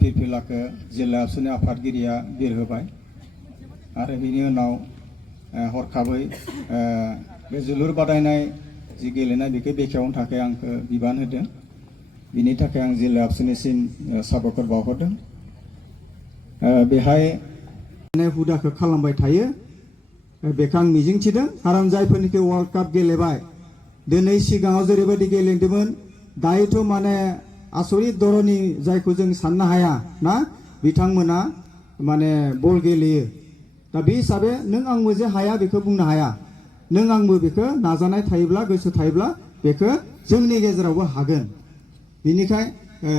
फिरफिलाखौ जिल्ला आबसुनि आफादगिरिया बिरहोबाय आरो बिनि उनाव हरखाबै बे जोलुर बादायनाय जि गेलेनाय बेखौ बेखेवनो थाखाय आंखौ बिबान होदों। बिनि थाखाय आं जिल्ला आबसुनिसिम साबायखर बावहरदों। बेहाय हुदाखौ खालामबाय थायो बेखौ आं मिजिंथिदों। खारन जायफोरनिखि वर्ल्ड काप गेलेबाय दिनै सिगाङाव जेरैबायदि गेलेदोंमोन दायोथ' माने आसरित धरननि जायखौ जों साननो हाया ना बिथांमोना माने बल गेलेयो। दा बे हिसाबै नों आंबो जे हाया बेखौ बुंनो हाया। नों आंबो बेखौ नाजानाय थायोब्ला गोसो थायोब्ला बेखौ जोंनि गेजेरावबो हागोन। बिनिखाय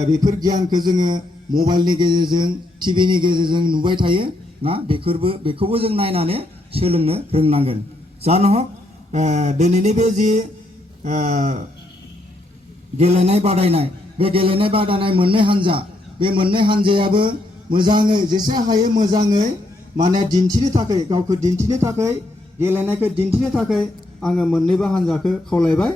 बेफोर गियानखौ जोङो मबाइलनि गेजेरजों टिभिनि गेजेरजों नुबाय थायो ना बेखौबो जों नायनानै सोलोंनो रोंनांगोन। जानो हक दिनैनि बे जि गेलेनाय बादायनाय बे गेलेनाय बादायनाय मोननै हान्जा बे मोननै हान्जायाबो मोजाङै जेसे हायो मोजाङै माने दिन्थिनो थाखाय गावखौ दिन्थिनो थाखाय गेलेनायखौ दिन्थिनो थाखाय आङो मोननैबो हान्जाखौ खावलायबाय।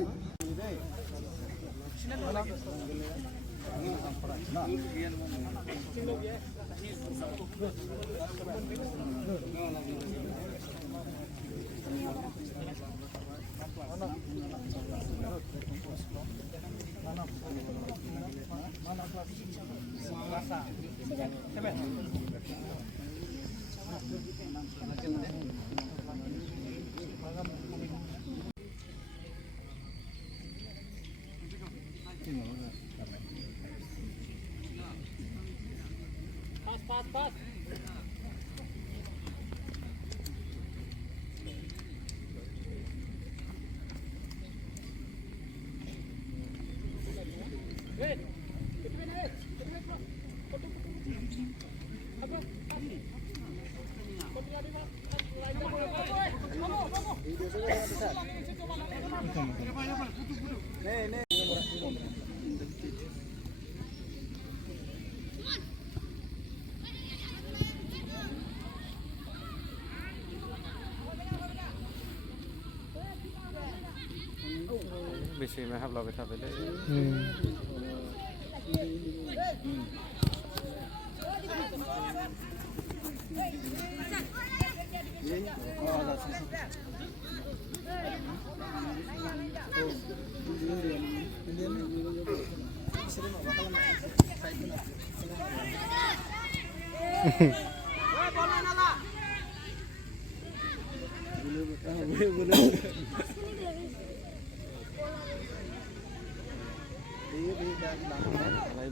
Pass. बेसे में हाबलाबाय थाबायलै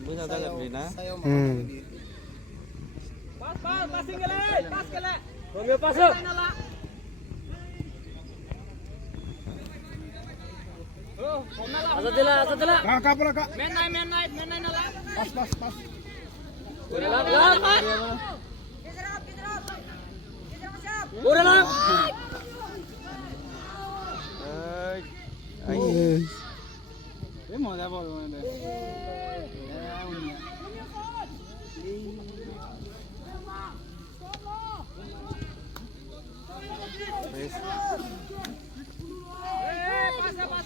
Bisa jalan Bina. Pas kele. Romeo pasuk. Azadila. Kak. Main naik nala. Pas. Udah lah. Ini mau apa ini?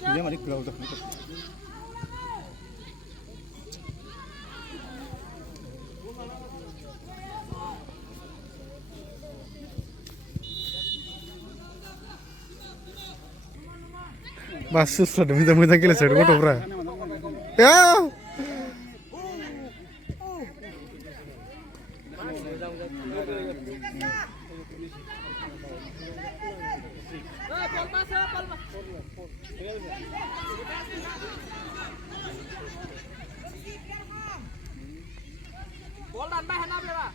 Dia mari keluar dah. Masuk sudah mudah-mudahan kita sudah foto bra. Ya. Bol dan bahan apa ya?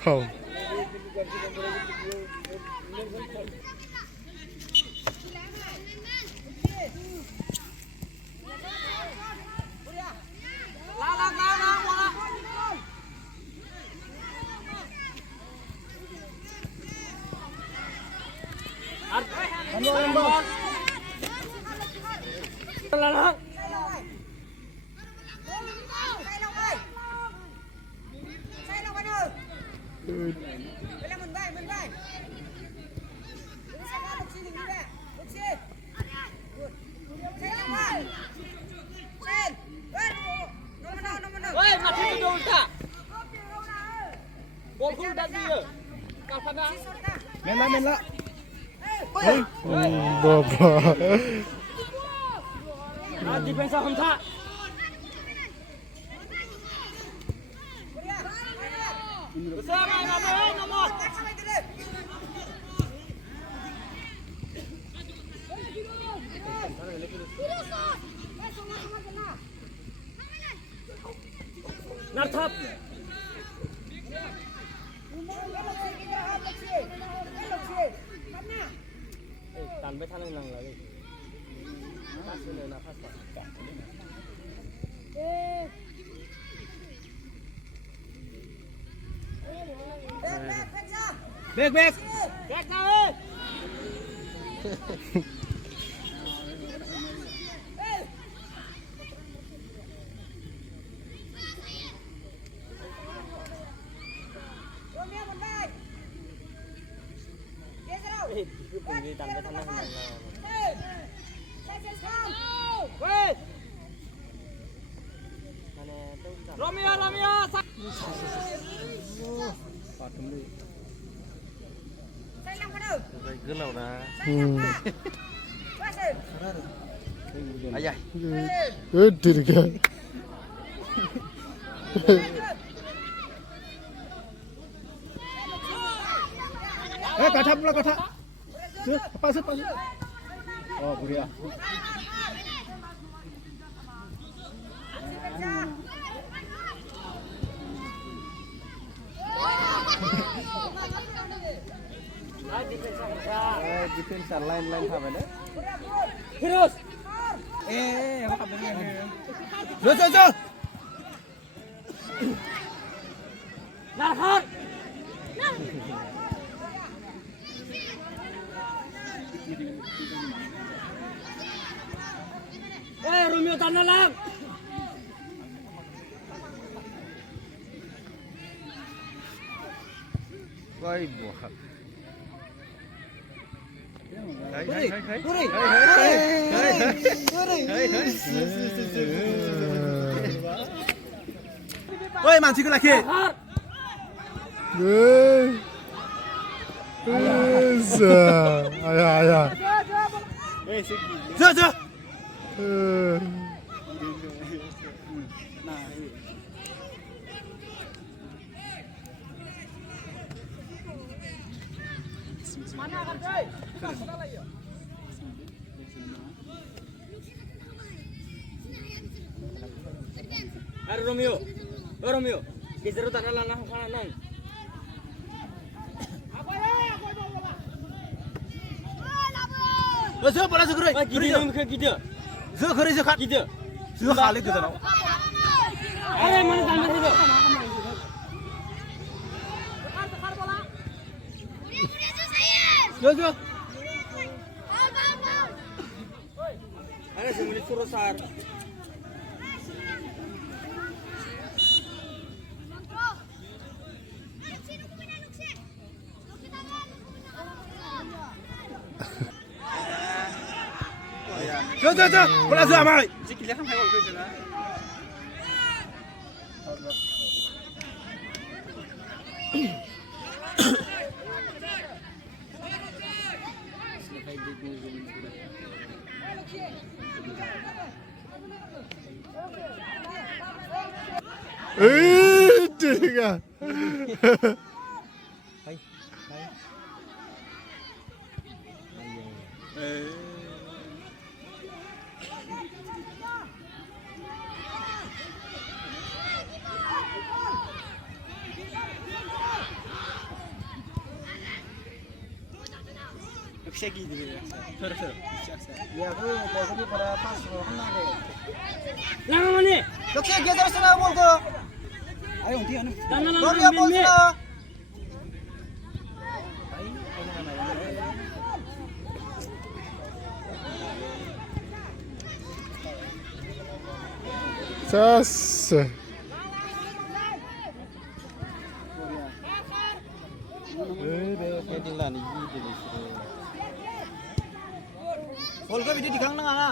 Foul. Defensa Hamza. Narthap. Tanไม่ทันนั่งเลยพัสเลยนะพัสก่อนเบรกเลยคือปุ่นดีตันไปทำนั่งนั่งโรมิโอปาดทุ่มเลยขึ้นแล้วนะไอ้ใหญ่ดีดีกันกระทับแล้วกระทับซื้อไปซื้ออ๋อบุรีอ่ะDefensa lain apa dah? Terus. Apa begini? Jauh. Narhar. Romeo tanah lang. Woi buah. Oi, manci ke lagi. Ayah. Jauh. Mana kan, coy? Aduh Romeo, geser tanah lang kanan. Masuk bola segera. Gede. Segera. Gede. Sudah kali gitu tau. Ayo mana tanah itu? Tekar bola. Jauh. Ada semenit suruh sar. Jauh. Bola sama. Sikitnya kan kayak gitu lah. Tiga. Segi dulu ya. Terus. Ya aku mau pada pas mana deh. Lang mana? Oke, geser sana mau ke. Ayo dia nih. Romeo mau sana. जास बलखौ बिदि दिखांनाङा ना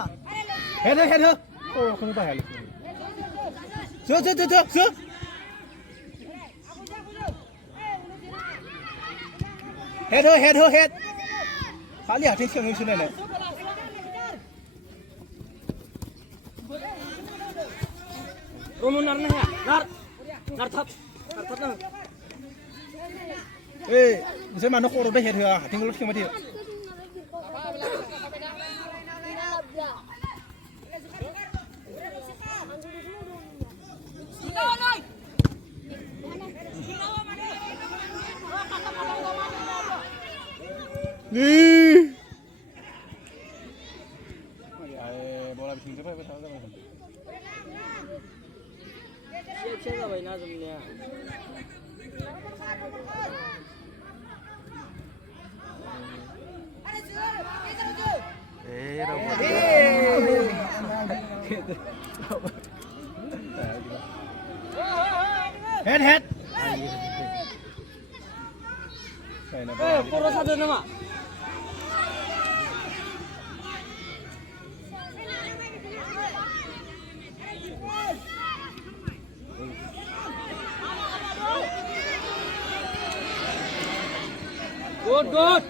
head हो खौनो बाहाया सो head खालि हाथाय सिगाङावसो नायलाय Romo narna ya, nartap na. Bisa mana kau robek head ha, tinggal lu mati. Nih Bola bising siapa? Siapa bayi nazamnya? Head. Poros ada nama. Good.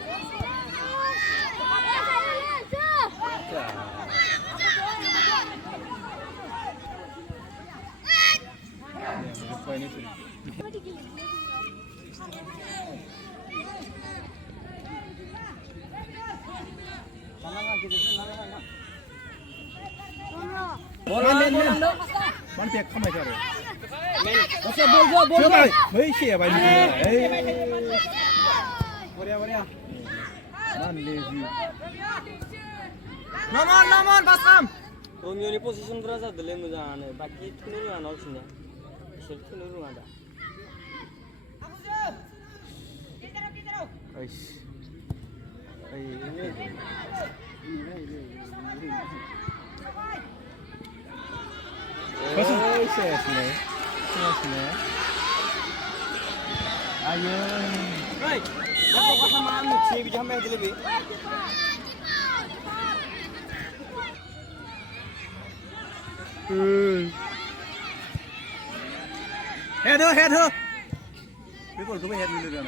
Mana pihak kamai karo? Bol. Hei siapa ini? Boria. Man lazy. Naman, pasam. Romeo ni position berasa dulu muzan. Baki tunuru anak sini. Sel tunuru ada. Ayo. Hey, apa sama anu sih bijak main lebih? Head ho. People go ahead and do it.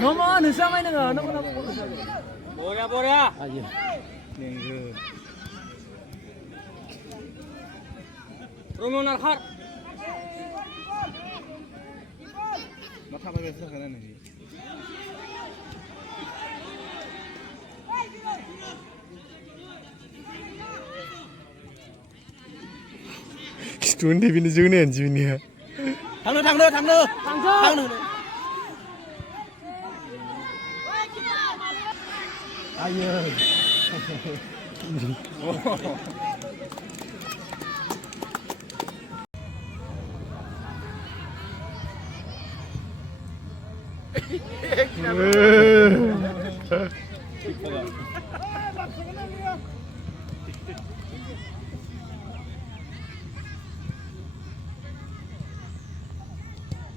Nomor nusa main enggak? Nomor. Boria. Ayo. Nengge. Romeo narhar. Mata pakai sekarang nih. Stun di bini juga nih Thằng Ayo.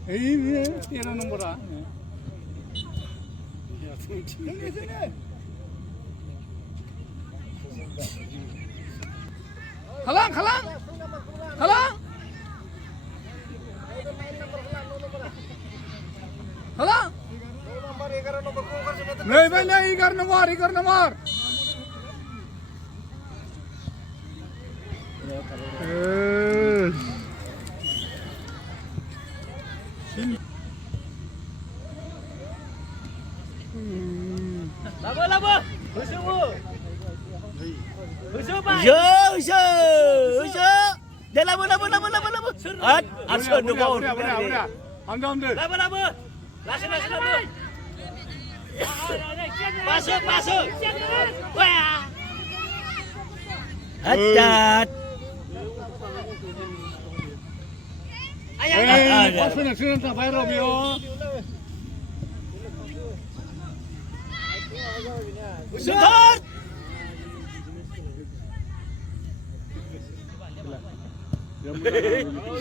Ini nomor berapa? Halang. Nih, 11 nomor. Laba. Usu pak. Dah laba. Asun dulu. Udah. Ambil. Laba. Lasi. Pass. Hadat. Sebentar.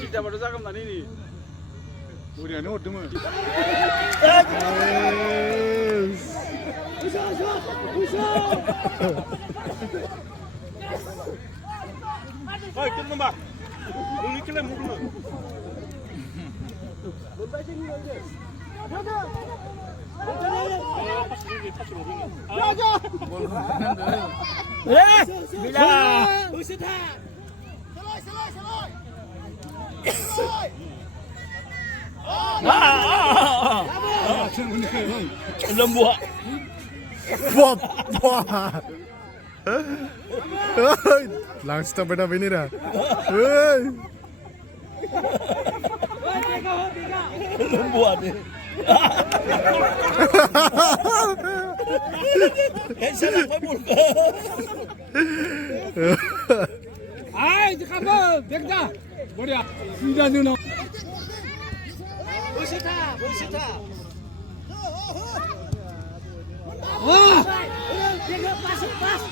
Kita baru zakam tadi ni. Udah ni order mah. Hei, kita mbak. Ini kita mukul. Lembuak. Buah. Langsung pada ini dah. Lembuat ni. Salah pun. Ay, kamu, dekda. Boleh. Sudah ni nak. Bersita. Pas.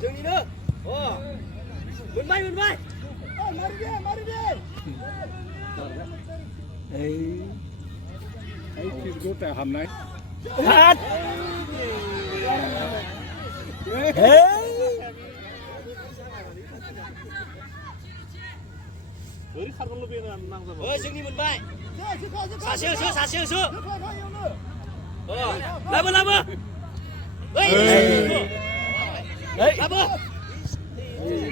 Jangan ni. Oh. Bermain. Mari dia. Ay, kita tak hamnai. Hat. Jangan ni bermain. Sasil. Oh, lama. Lama.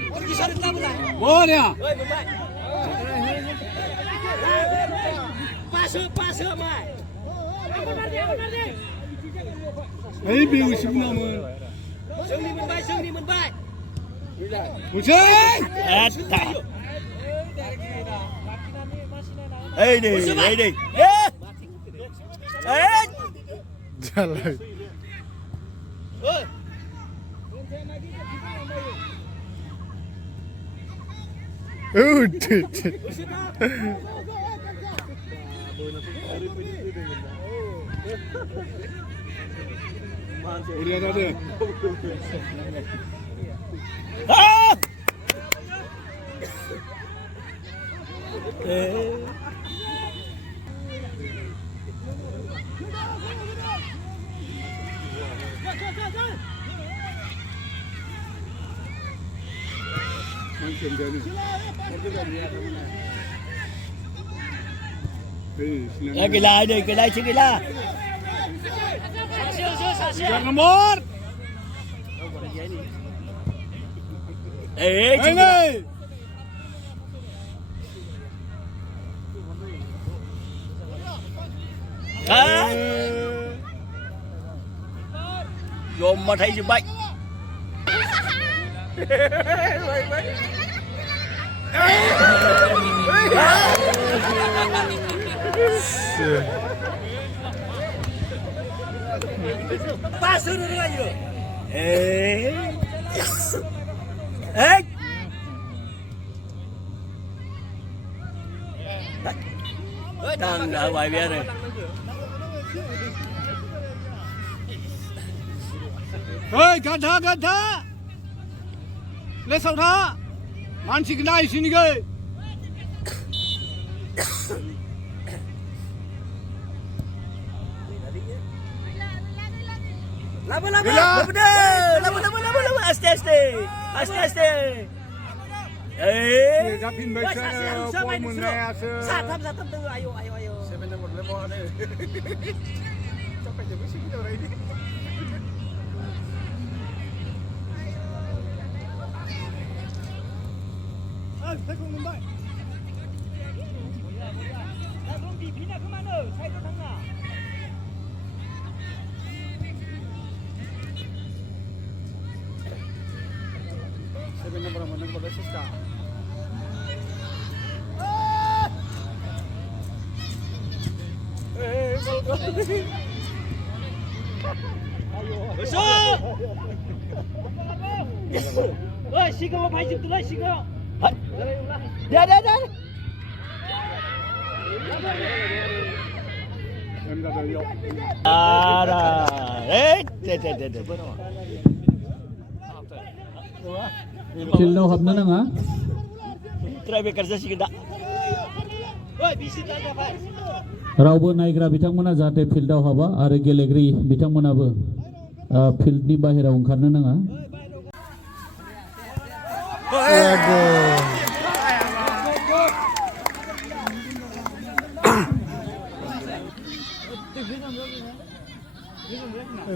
Pergi sana lama lah. Boleh. Bermain. Pas, Mai. Ay, bingung sebenarnya mah. Jangan ni bermain. Pusing. Ini. Jalan. Boleh ada. Macam ni. Gila. Jangan nomor. Ini. Dồn mà thấy gì bệnh. Ba sư nữa anh rồi. Ê. Đang ở ngoài bên này. Hei, gantha. Lesau tha. Mansi kenai sini ke. Lama. Aste. Japin baca poin mana? Satam tengah. Ayo. Sebenarnya boleh bawa ni. Sampai jam sini kita orang ini. Tekung Mumbai. Di Pina ke mana? Saya tu tengah. pada Siska. Besok. Woi, sigaw apa itu tuh, sigaw. Dah. Ada. फिल्डआव हाबनो नाङा Try beker sih kita. Woi, bisi tak apa? रावबो Niagara बिथांमोना जाहाथे फिल्डआव हाबा आरो गेलेगिरि बिथांमोनाबो फिल्डनि बाहेराव ओंखारनो नाङा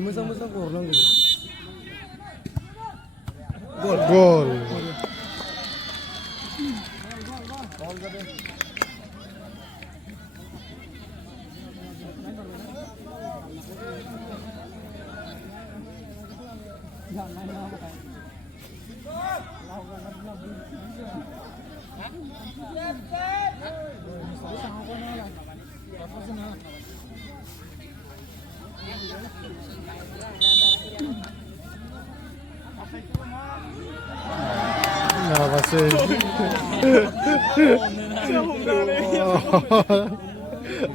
Moजां गरनांगौ. Gol. Apa sih?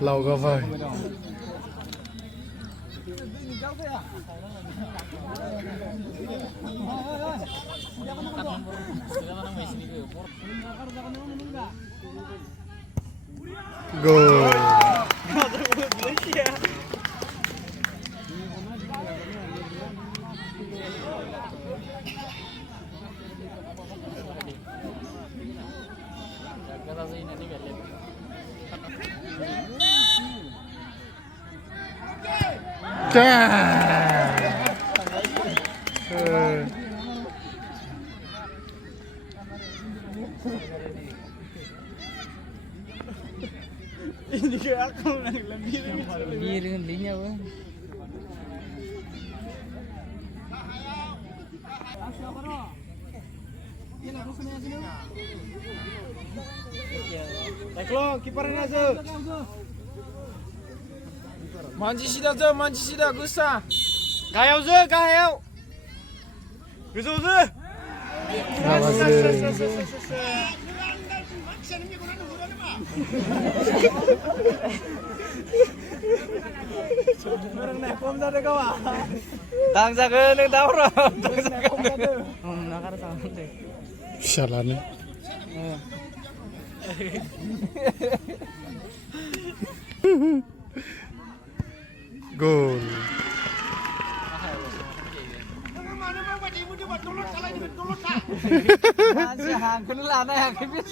Lau gak phải. Gol. Ini kayak aku lebih Diri-dirinya apa? Teklo, kipernya aja. Manji sida gusa. Gayau je, gayau. Gusa je. Apa sih? Orang naik pom dah kau ah. Tang jaga neng tahu roh. Nakar sama deh. Sialan. Gol. Masih hang, kena lana yang kebis.